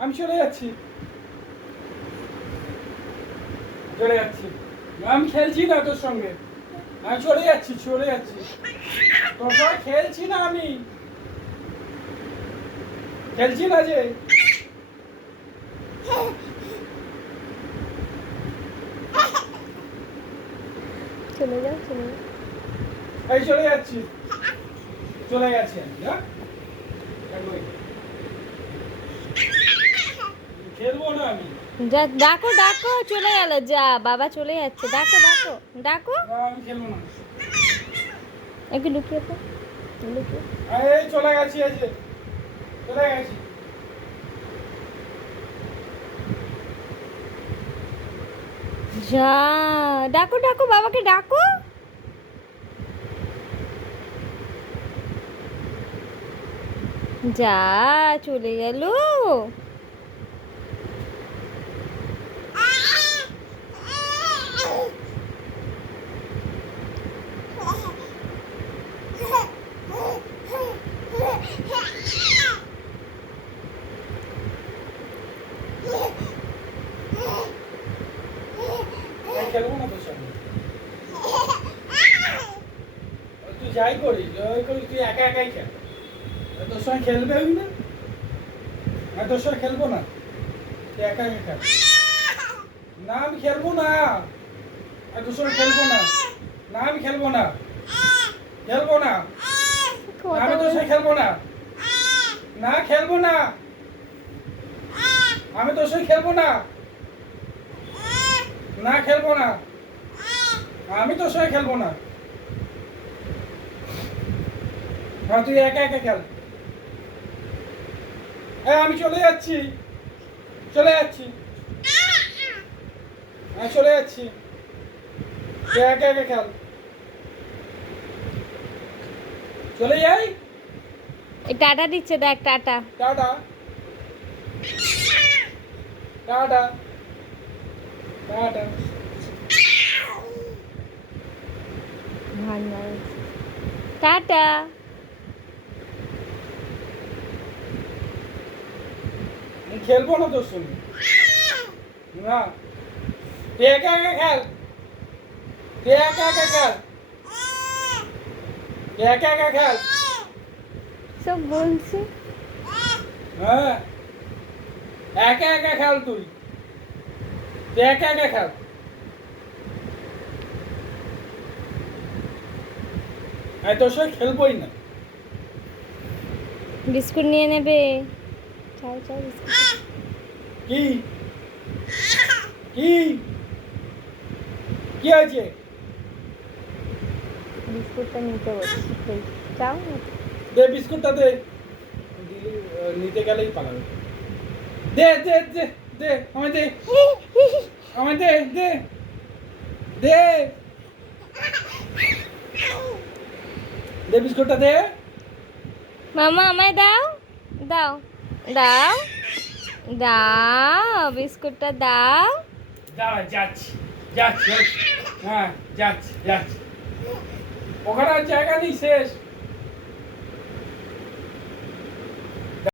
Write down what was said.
আমি চলে যাচ্ছি, চলে যাচ্ছি। আমি খেলছি না তোর সঙ্গে, আমি চলে যাচ্ছি, চলে যাচ্ছি। তোর সঙ্গে খেলছি না, আমি খেলছি না যে। চলে যাও, চলে যাও। এই চলে যাচ্ছি, চলে গেছি আমি। খেলবো না আমি। যা, ডাকো ডাকো, চলে গেল। যা, বাবা চলে যাচ্ছে। ডাকো ডাকো ডাকো। আমি খেলবো না। একটু লুকিয়ে পড়, লুকিয়ে। এই চলে গেছি, এই যে চলে গেছি। যা, ডাকো ডাকো, বাবাকে ডাকো। যা, চলে গেল। খেলবো না তোর সঙ্গে। তুই যাই করিস, ওই করিস, তুই একা একাই খেল। তোর সঙ্গে খেলবে আমি না, আমি তোর সঙ্গে খেলবো না। তুই একা একা খেল। না আমি খেলবো না, আমি তোর সঙ্গে খেলবো না। না আমি খেলবো না, খেলবো না। আমি তোর সঙ্গে খেলবো না, না খেলবো না। আমি তোর সঙ্গে খেলবো না, না খেলবো না। আমি তোর সঙ্গে খেলবো না। হ্যাঁ তুই একা একা খেল। হ্যাঁ আমি চলে যাচ্ছি, চলে যাচ্ছি, হ্যাঁ চলে যাচ্ছি। তুই একা একা খেল, চলে যাই। এই টাটা দিচ্ছে, দেখ tata. Tata, tata, tata. Tata. আমি খেলবো না তোর সঙ্গে, না। তুই একা একা খেল, তুই একা একা খেল, তুই একা একা খেল। সব বলছি। হ্যাঁ একা একা খেল, তুই তুই একা একা খেল। আমি তোর সঙ্গে খেলবোই না। বিস্কুট নিয়ে নেবে। চাও চাও বিস্কুট। কি কি কি আছে? বিস্কুটটা নিতে বলছি। চাও না? দে বিস্কুটটা দে। নিতে গেলেই পালাবে। দে দে দে দে, আমায় দে, আমায় দে, দে দে, দে বিস্কুটটা দে। মামা আমায় দাও, দাও দাও দাও, বিস্কুটটা দাও। দাঁড়া, যাচ্ছি যাচ্ছি, হ্যাঁ যাচ্ছি যাচ্ছি। ওখানে আর জায়গা নেই, শেষ।